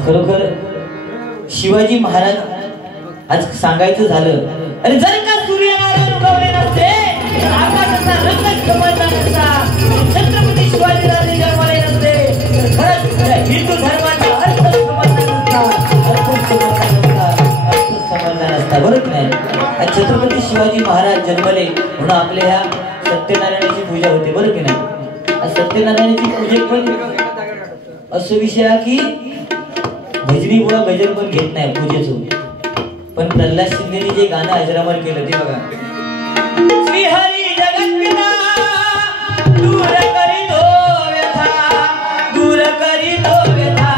खरोखर शिवाजी महाराज आज सांगायचं झालं, अरे जर का सूर्यनारायण उगवले नसते, आकाशाचा रंगच समजला नसता, छत्रपती शिवाजी राजे जन्मले नसते, खरंच हिंदू धर्माचा अर्थ समजला नसता, अर्थ समजला नसता. बरोबर नाही? छत्रपती शिवाजी महाराज जन्मले म्हणून आपल्या ह्या सत्यनारायणाची पूजा होते. बरोबर की नाही? सत्यनारायणाची पूजेत पण असं विषय आहे की भजनी बुवा गजर पण घेत नाही पूजेचं, पण प्रल्हाद शिंदेने जे गाणं अजरामर केलं ते बघा. श्री हरी जगतपिता दूर करी दो व्यथा, दूर करी दो व्यथा,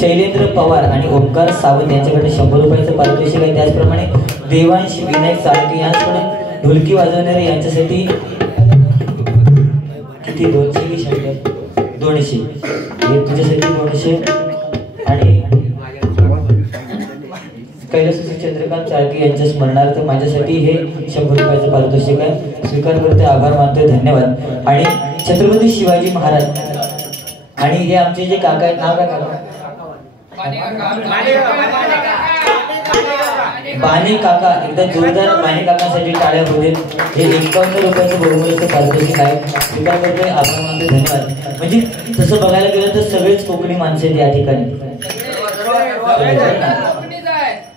शैलेंद्र पवार आणि ओंकार सावंत यांच्याकडे 100 रुपयाचं पारितोषिक आहे. त्याचप्रमाणे देवांश विनायक साळके यांच्याकडे ढोलकी वाजवणारे यांच्यासाठी किती 200 हे तुझ्यासाठी 200 आणि कैलास चंद्रकांत साळके यांच्या स्मरणार्थ माझ्यासाठी हे 100 रुपयाचं पारितोषिक आहे. स्वीकार करते, आभार मानतोय, धन्यवाद. आणि छत्रपती शिवाजी महाराज आणि हे आमचे जे काका आहेत, नाव काय काका? बाने काका. एकदा जोरदार बाने काकांसाठी टाळ्या होते. हे 51 रुपयाचं बहुमूल्य पारितोषिक आहे. स्वीकार करतोय, आभार मानतोय, धन्यवाद. म्हणजे तसं बघायला गेलं तर सगळेच कोकणी माणसं आहेत या ठिकाणी.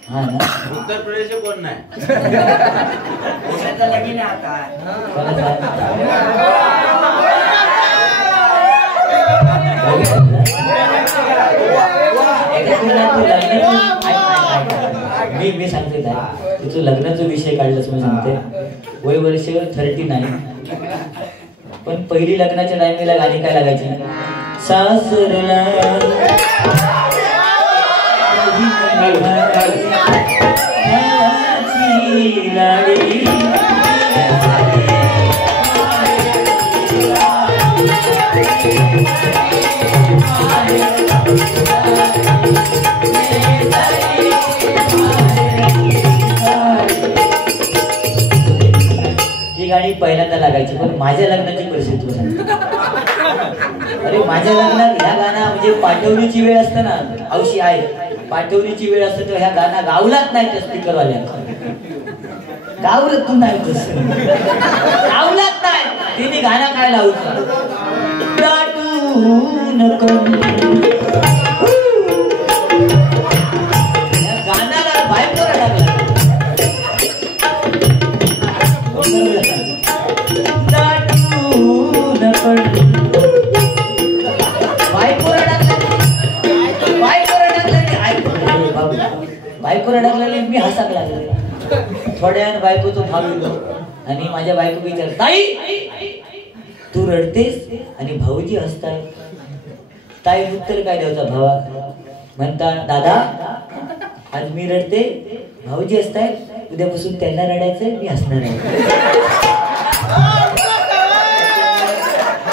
हा ना, उत्तर प्रदेश कोण नाही. मी सांगते तुझं लग्नाचा विषय काढलाच. मी सांगते वय वर्ष 39, पण पहिली लग्नाच्या टाइमला गाणी काय लागायची? सासरला ही गाणी पहिल्यांदा लागायची. पण माझ्या लग्नाची परिस्थिती सांगते. अरे माझ्या लग्नात ह्या गाणं म्हणजे पाठवणीची वेळ असते ना, औशी आहे, पाठवणीची वेळ असते तर ह्या गाणं गावलाच नाही त्या स्पीकरवाल्या. गावलं तू नाही, गावलाच नाही तिने गाणं काय लावलं? गाण्याला बायकोला टाकला. बायकोला टाकलेले मी हसाक लागले. थोड्या वेळाने बायकोचा भाव येतो आणि माझ्या बायको विचार, ताई तू रडतेस आणि भाऊजी हसताय. ताई उत्तर काय द्यायचा भावा? म्हणता, दादा आज मी रडते, भाऊजी असतायत, उद्यापासून त्यांना रडायचं, मी हसणार आहे.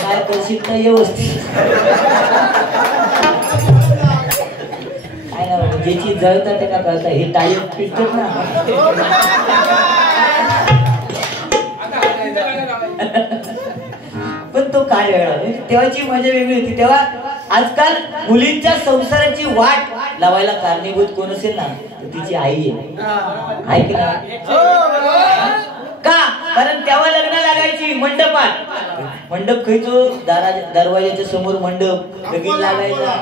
काय करशील तर व्यवस्थित. काय ना ज्याची जळतात ते का कळतात, हे टाळी पिटतात ना. पण तो काय वेगळा, तेव्हाची मजा वेगळी होती. तेव्हा आजकाल मुलींच्या संसाराची वाट लावायला कारणीभूत कोण असेल ना, तिची आई आहे की नाही? का? कारण तेव्हा लग्न लागायची मंडपात. मंडप खायचो, दरवाजाच्या समोर मंडप लगीन लागायचा.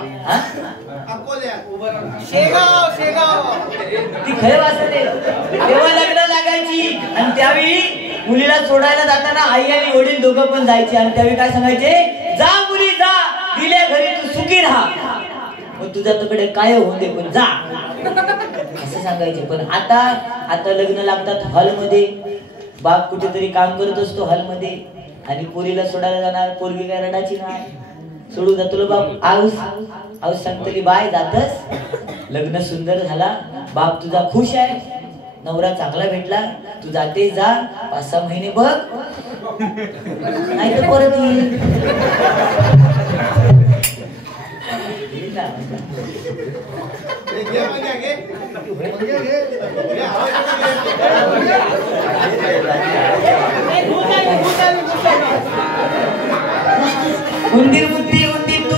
ती खरं वाचत तेव्हा लग्न लागायची. आणि त्यावेळी मुलीला सोडायला जाताना आई आणि वडील दोघं पण जायचे. आणि त्यावेळी काय सांगायचे, जा मुली जा, दिल्या घरी तू सुखी राहा, मग तुझ्या तुकडे काय होऊन दे पण जा, असं सांगायचे. पण आता लग्न लागतात हॉलमध्ये. बाप कुठेतरी काम करत असतो हॉलमध्ये आणि पोरीला सोडायला जाणार. पोरगी काय रडायची नाही, सोडून जातो बाप. आऊस सांगतली बाय जातस, लग्न सुंदर झाला, बाप तुझा खुश आहे, नवरा चांगला भेटला, तू जाते जा, 5-6 महिने बघ, नाही तर परत येईल. उंदीर बुद्धी उंदीर तू,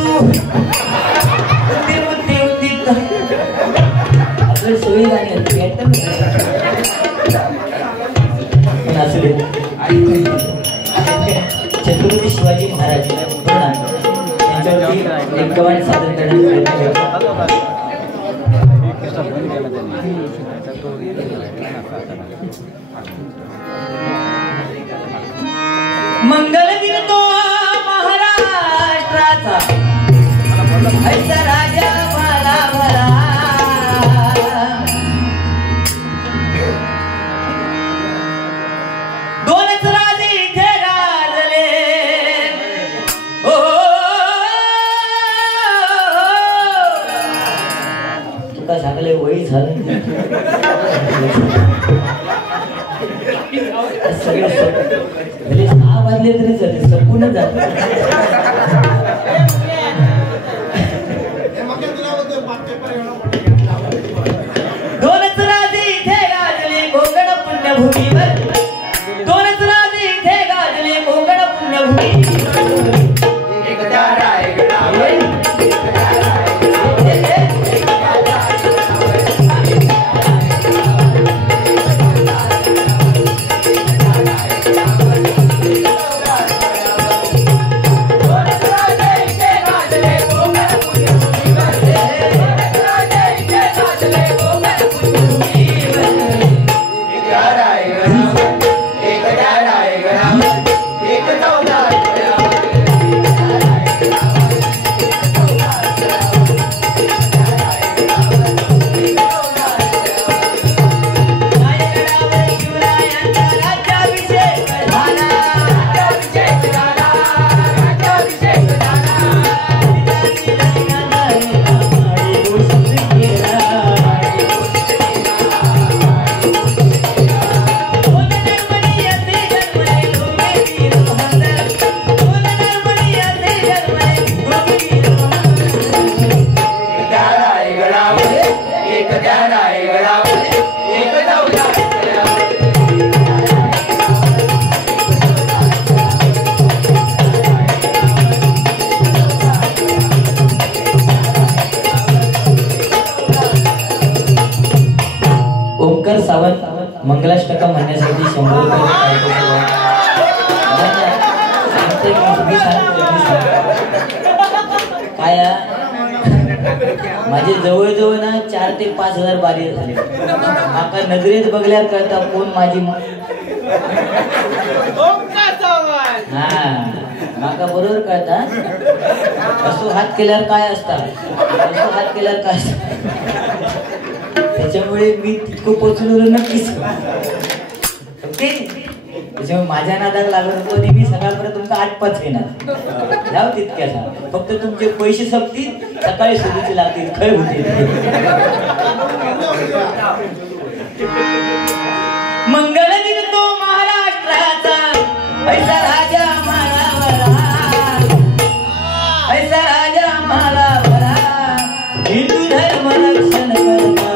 उंदीर बुद्धी उंदीर तू. आपल्या सोयी गाणी होती असं दे. छत्रपती शिवाजी महाराज यांच्यावरती एक कवाड सादर करण्यात. मंगल दिन तो महाराष्ट्राचा, ऐसा राजा भला भला, दोनच राजे इथे गाजले. ओ तुका सांगले वय झालं सगळे भले 6 वाजले तरी झाले, संपूर्ण जात. दोनच राजे इथे गाजले कोकण पुण्यभूमीवर, दोनच राजे इथे गाजले कोकण पुण्यभूमीवर. ओंकार सावंत मंगलाष्टका म्हणण्यासाठी 100 रुपये काय माझे जवळजवळ ना 4 ते 5 हजार बारी झाले. माका नजरेत बघल्यावर कळता कोण माझी. हा माका बरोबर कळता. असो हात केल्यावर काय असतात, असो हात केल्यावर काय असतात. त्याच्यामुळे मी तितकं पोचलो नक्कीच. ओके त्याच्यामुळे माझ्या नादाला लागत होतो आणि मी सकाळपर्यंत तुमचा 8-5 येणार जाऊ तितक्याचा फक्त तुमचे पैसे संपतील सकाळी सुरूचे लागतील खय होतील मंगल निघतो महाराष्ट्राचा ऐसा राजा मालावरा ऐसा राजा मालावरा हिंदू धर्म रक्षण करता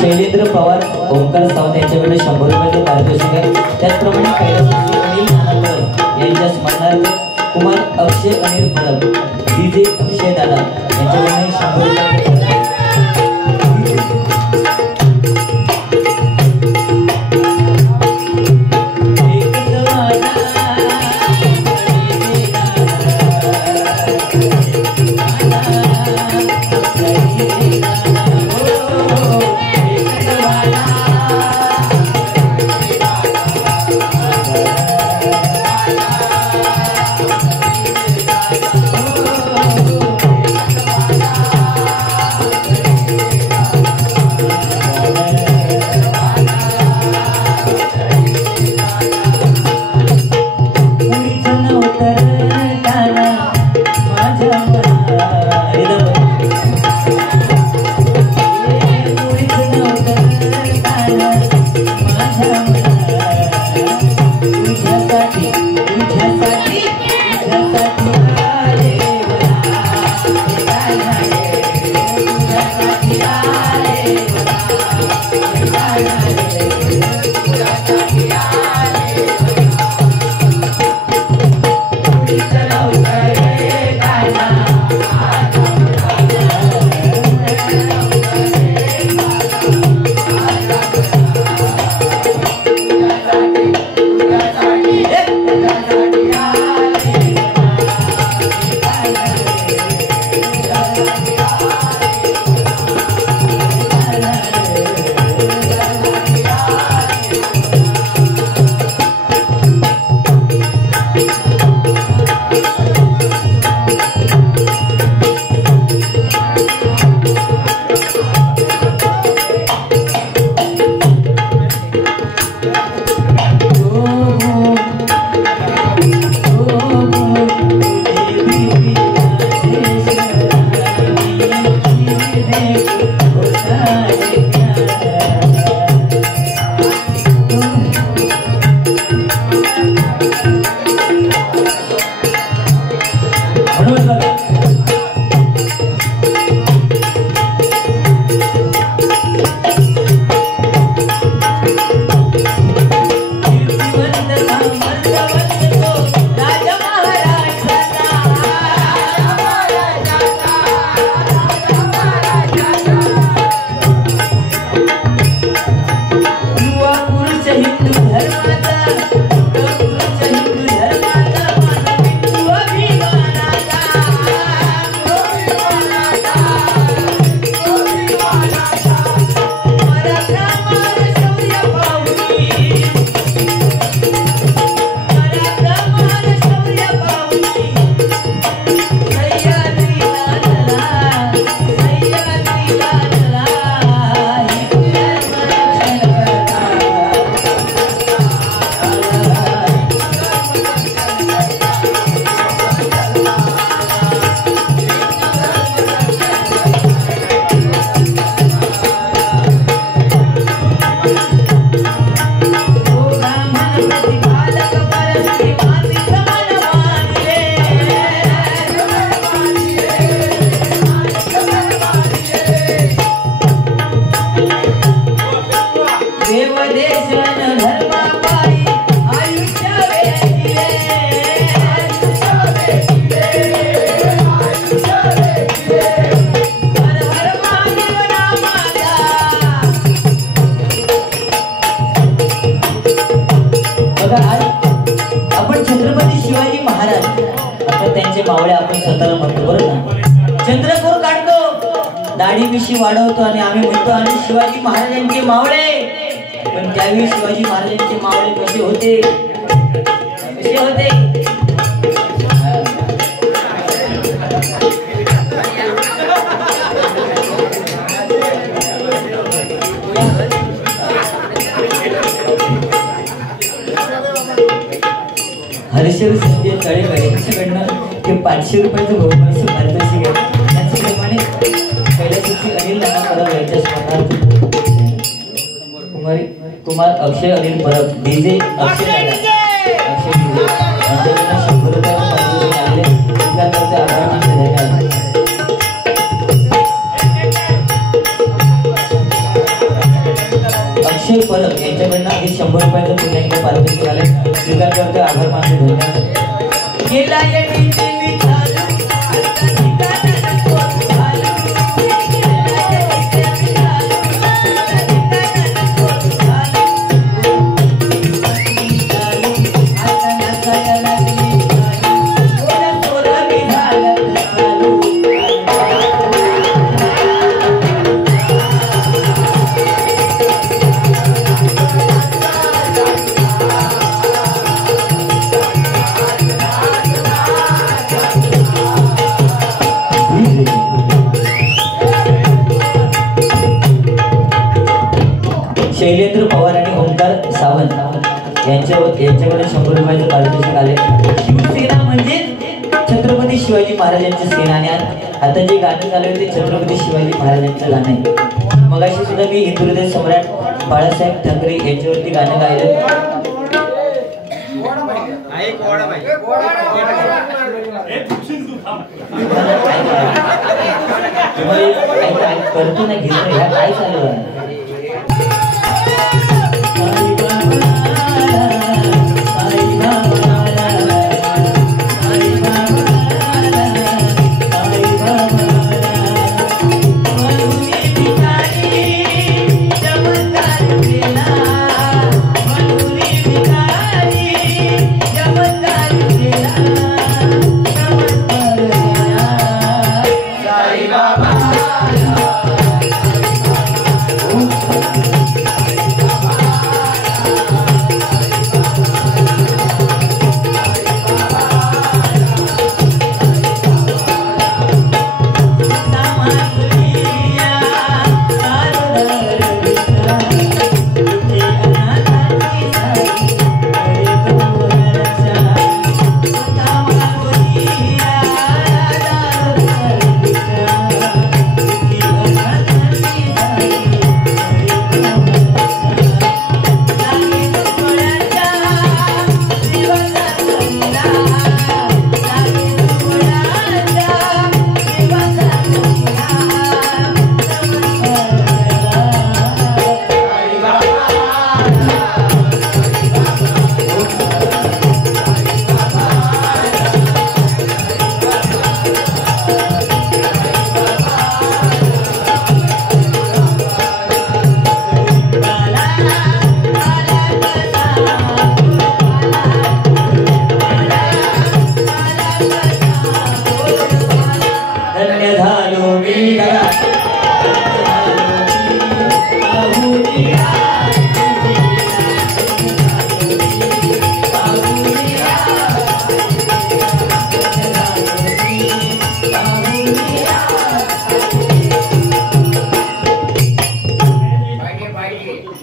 शैलेंद्र पवार ओंकार सावंत यांच्याकडे 100 रुपयाचे पारितोषिक आहे त्याचप्रमाणे कैलास अनिल नानाकर यांच्या स्मरणार्थ कुमार अक्षय अनिल परब डीजे अक्षय दादा यांच्याकडे 100 रुपये देव देश न धर्मापायी आयुष्य वेचिले हर हर महादेव नामाचा बघा आज आपण छत्रपती शिवाजी महाराज आता त्यांचे मावळे आपण स्वतःला म्हणतो बरं ना चंद्रकोर काढतो दाढी मिशी वाढवतो आणि आम्ही म्हणतो आणि शिवाजी महाराजांचे मावळे पण त्यावेळी शिवाजी महाराजांचे मावळे कसे होते कसे होते हर्षल संजय तळेकर यांच्याकडनं ते 500 रुपयाचं बहुमान पारितोषिक आहे त्याचप्रमाणे कैलासवासी अनिल नाना परब यांच्या स्मरणार्थ कुमार अक्षय अनिल परब डीजे अक्षय अक्षय डीजे यांच्याकडनं 100 रुपयाचं पारितोषिक आले स्वीकारते आभार मानले धन्यवाद अक्षय परब यांच्याकडनं हे 100 रुपयाचं पुण्याकडे पारितोषिक आले स्वीकार करते आभार मानले धन्यवाद केला शैलेंद्र पवार आणि ओंकार सावंत यांच्याकडे 100 रुपयाचं पारितोषिक आले शिवसेना म्हणजे छत्रपती शिवाजी महाराजांची सेना आणि आता जे गाणं झालं ते छत्रपती शिवाजी महाराजांचं गाणं आहे मगाशी सुद्धा मी हिंदू हृदय सम्राट बाळासाहेब ठाकरे यांच्यावरती गाणं गायलं करतो ना घेतो ह्या काय चालू आहे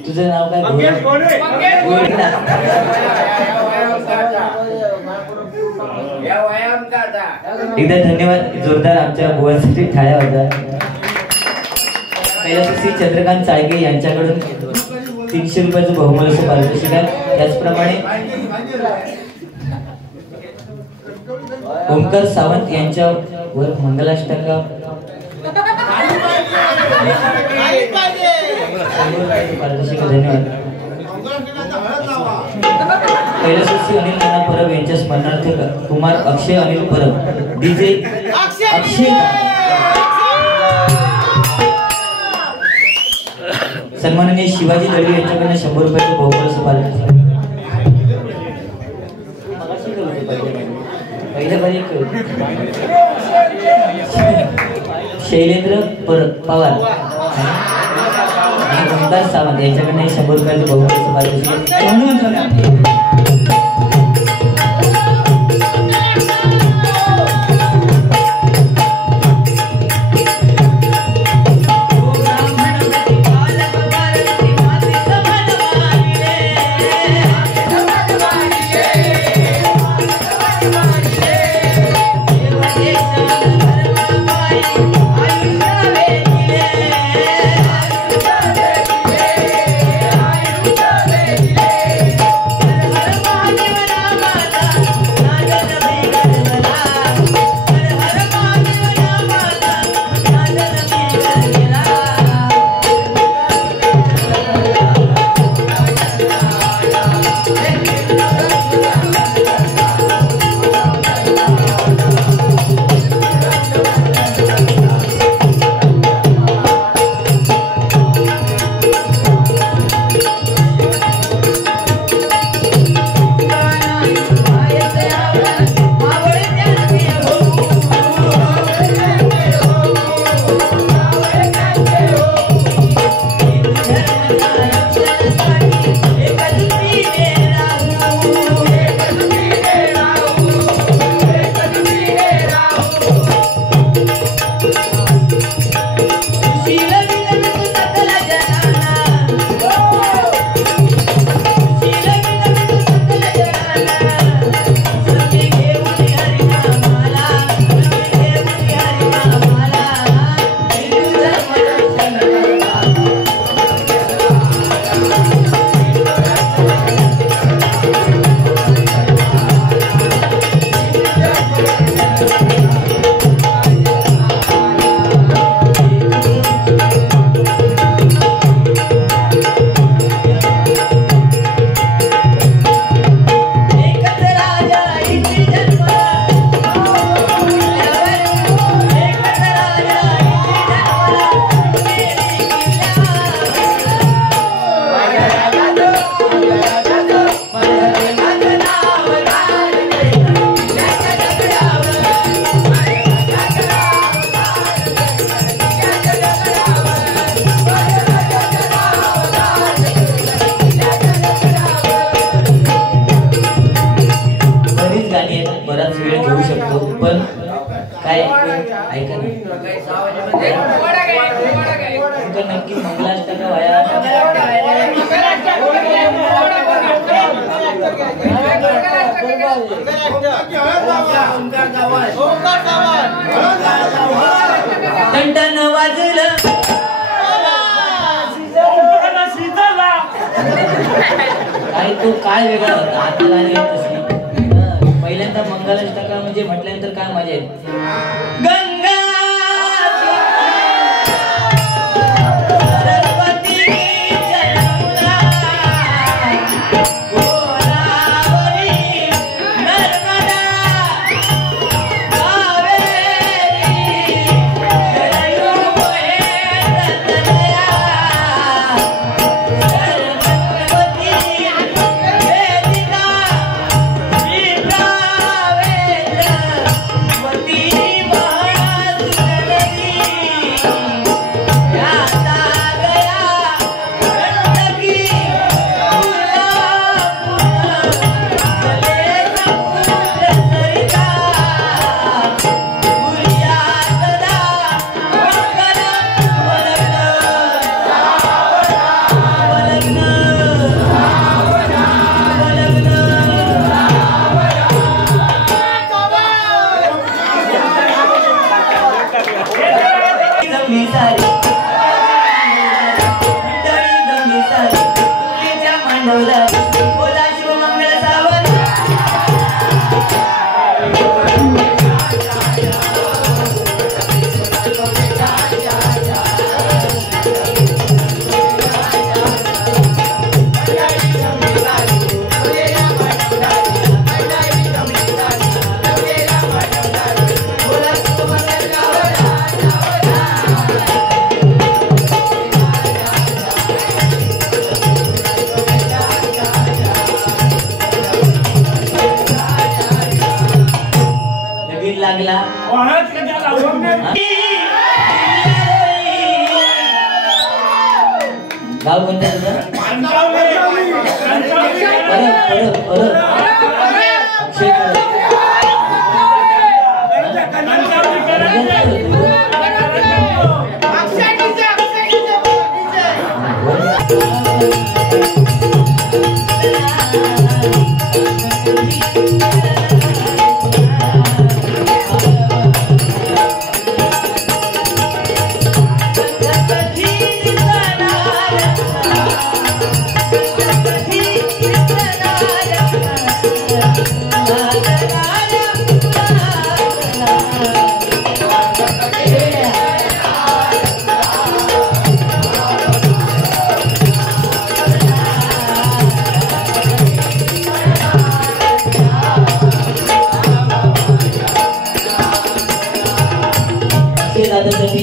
तुझं नाव काय? एकदा धन्यवाद जोरदार आमच्या बुवांसाठी टाळ्या होत्या. कैलासवासी चंद्रकांत चाळगे यांच्याकडून 300 रुपयाचं बहुमूल्य पारितोषिक आहे. त्याचप्रमाणे ओंकार सावंत यांच्यावर मंगलाष्टका पारितोषिक धन्यवाद. कैलासवासी अनिल नाना परब यांच्या स्मरणार्थ कुमार अक्षय अनिल परब डीजे अक्षय सन्माननीय शिवाजी दळवी यांच्याकडून 100 रुपयाचे बहुपुरस्कार पारितोषिक. शैलेंद्र पवार आणि ओंकार सावंत यांच्याकडून 100 रुपयाचे बहुपुरस्कार पारितोषिक. तो काय वेगळा होता आता पहिल्यांदा मंगलाष्टका म्हणजे म्हटल्यानंतर काय मजा येते. गंगा लागला गाव कोणतं तुझं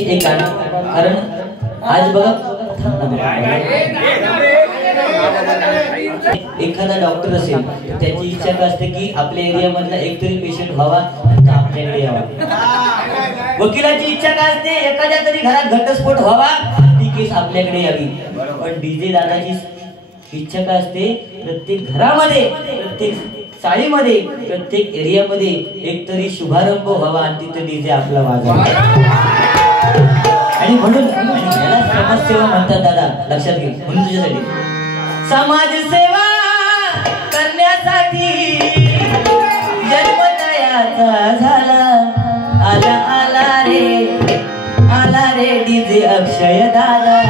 एक गाणं कारण आज बघा एखादा डॉक्टर असेल त्याची इच्छा का असते की आपल्या एरिया मधला एकतरी पेशंट व्हावा आणि आपल्याकडे यावा वकिलाची इच्छा का असते एखाद्या तरी घरात घटस्फोट व्हावा ती केस आपल्याकडे यावी पण डीजे दादाची इच्छा का असते प्रत्येक घरामध्ये प्रत्येक चाळीमध्ये प्रत्येक एरियामध्ये एकतरी शुभारंभ व्हावा आणि तिथे डीजे आपला वाजवा आणि म्हणून याला समाजसेवा म्हणतात दादा लक्षात घे म्हणून तुझ्यासाठी समाजसेवा करण्यासाठी जन्म तयाचा झाला आला रे डीजे अक्षय दादा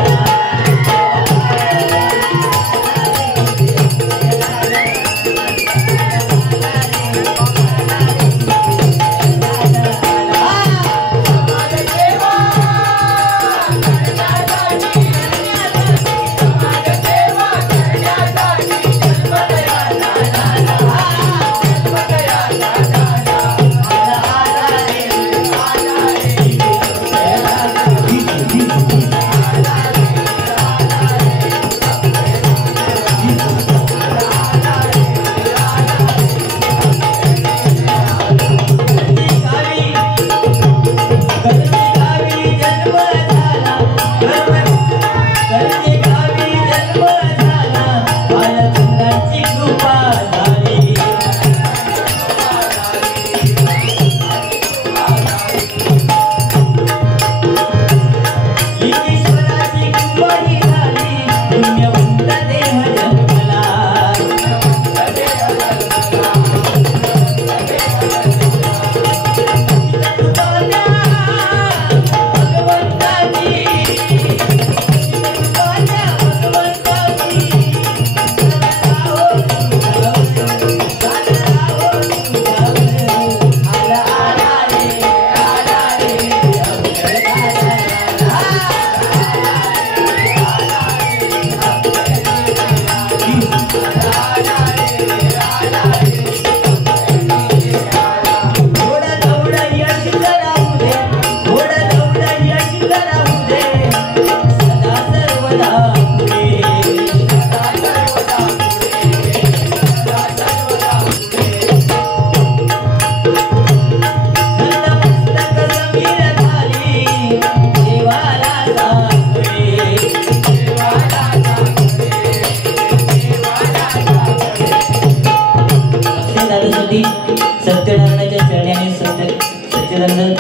सत्यनारायणाच्या चरणी आणि सच्चिदानंद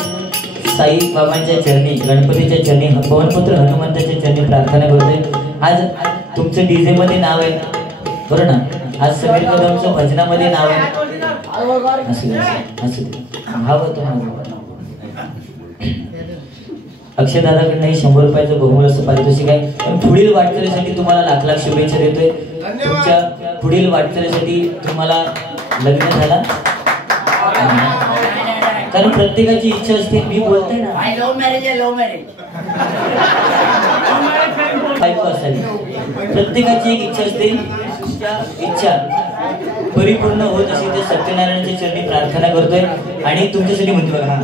साई बाबांच्या चरणी गणपतीच्या चरणी पवनपुत्र हनुमंताच्या चरणी प्रार्थना करतोय। आज तुमचं डीजे मध्ये नाव आहे बरं ना, आज समीर कदमचं भजनामध्ये नाव आहे अक्षय दादाकडनं 100 रुपयाचं बहुमूल्य असं पारितोषिक आहे। पण पुढील वाटचालीसाठी तुम्हाला लाख लाख शुभेच्छा देतोय। तुमच्या पुढील वाटचालीसाठी तुम्हाला लग्न झाला कारण प्रत्येकाची इच्छा असते, मी बोलते ना लव्ह मॅरेज आहे, लव्ह मॅरेज बायको असावी, प्रत्येकाची एक इच्छा असते, इच्छा परिपूर्ण होत असेल तर सत्यनारायणाच्या चरणी प्रार्थना करतोय आणि तुमच्यासाठी म्हणतो बघा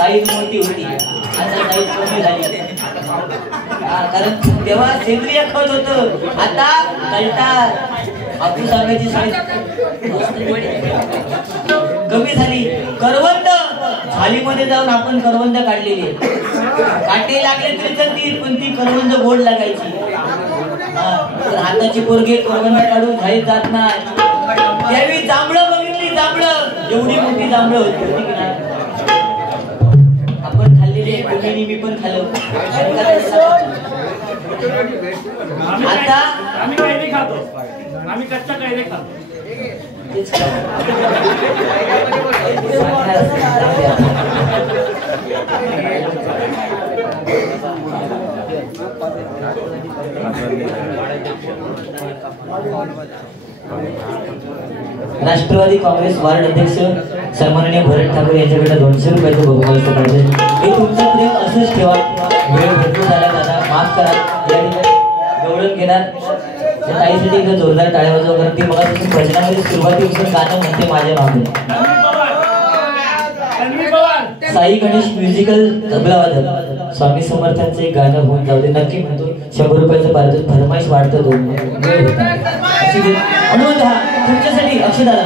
साईज मोठी होती, आता साईज कमी झाली. कारण तेव्हा सेंद्रिय खत होतं, आता कल्टार हापूस आंब्याची साईज कमी झाली. करवंद थालीमध्ये जाऊन आपण करवंद काढलेली आहे, काटे लागले तरी चलतील, पण ती करवंद गोड लागायची. हाताची पोरगे करवंद काढून झालीत जात नाही. त्यावेळी जांभळं बघितली, जांभळं एवढी मोठी जांभळं होती की नाही, आपण खाल्लेली आहे, मी पण खाल्लं. आता आम्ही कैरी खातो, आम्ही कच्चा कैरी खातो. राष्ट्रवादी काँग्रेस वार्ड अध्यक्ष सन्माननीय भरत ठाकूर यांच्याकडे 200 रुपयाचं बहुमान पाहिजे. हे तुमचं प्रेम असंच ठेवा. वेळ भरपूर झाला दादा, माफ करा. या ठिकाणी गवळण घेणार ताईसाठी एकदा जोरदार टाळ्या वाजवा. कारण ती मग भजनामध्ये सुरुवातीपासून गाणं म्हणते माझ्या मागे. साई गणेश म्युझिकल तबलावादक स्वामी समर्थांचे एक गाणं होऊन जाऊ दे. नक्की म्हणतो 100 रुपयाचं पारितोषिक. फरमाईश वाढतं, 2 वेळ होता. तुमच्यासाठी अक्षदाला